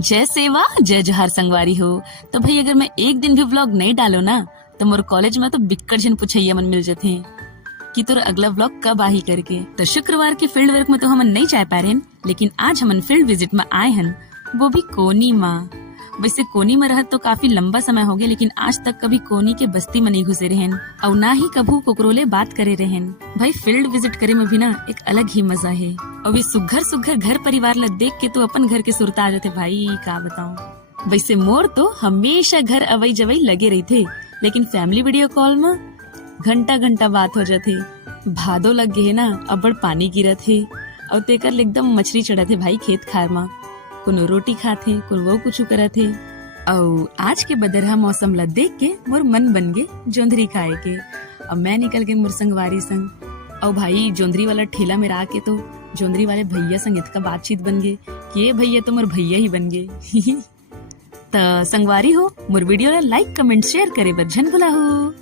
जय सेवा जय जोहार संगवारी हो। तो भाई अगर मैं एक दिन भी व्लॉग नहीं डालो ना तो मोर कॉलेज में तो बिक्कट जन पूछैया मन मिल जाते कि तोर अगला व्लॉग कब आही करके। तो शुक्रवार के फील्ड वर्क में तो हमन नहीं जा पा रहे लेकिन आज हमन फील्ड विजिट में आए हन, वो भी कोनी माँ। वैसे कोनी में रहत तो काफी लंबा समय हो गया लेकिन आज तक कभी कोनी के बस्ती में नहीं घुसे रहन और ना ही कभू कोकरोले बात करे रहन। भाई फील्ड विजिट करे में भी ना एक अलग ही मजा है और भी सुघर सुघर घर परिवार ला देख के तो अपन घर के सुरता आ जाते। भाई का बताऊं, वैसे मोर तो हमेशा घर अवई जवई लगे रही थे लेकिन फैमिली वीडियो कॉल में घंटा घंटा बात हो जाते। भादो लग गए ना, अब्बड़ पानी गिरत है और तेकर एकदम मछली चढ़त है। भाई खेत खार में कोनो रोटी खाते कोनो वो कुछ करत है। और आज के बदरहा मौसम ला देख के मोर मन बन गे जोंधरी खाए के। अब मैं निकल गई मोर संगवारी संग और भाई जोंधरी वाला ठेला में आके तो जोंधरी वाले भैया संग इतका बातचीत बन गए कि ये भैया तो मोर भैया ही बन गए। तो संगवारी हो मोर वीडियो ला लाइक कमेंट शेयर करे बर झन भुला हो।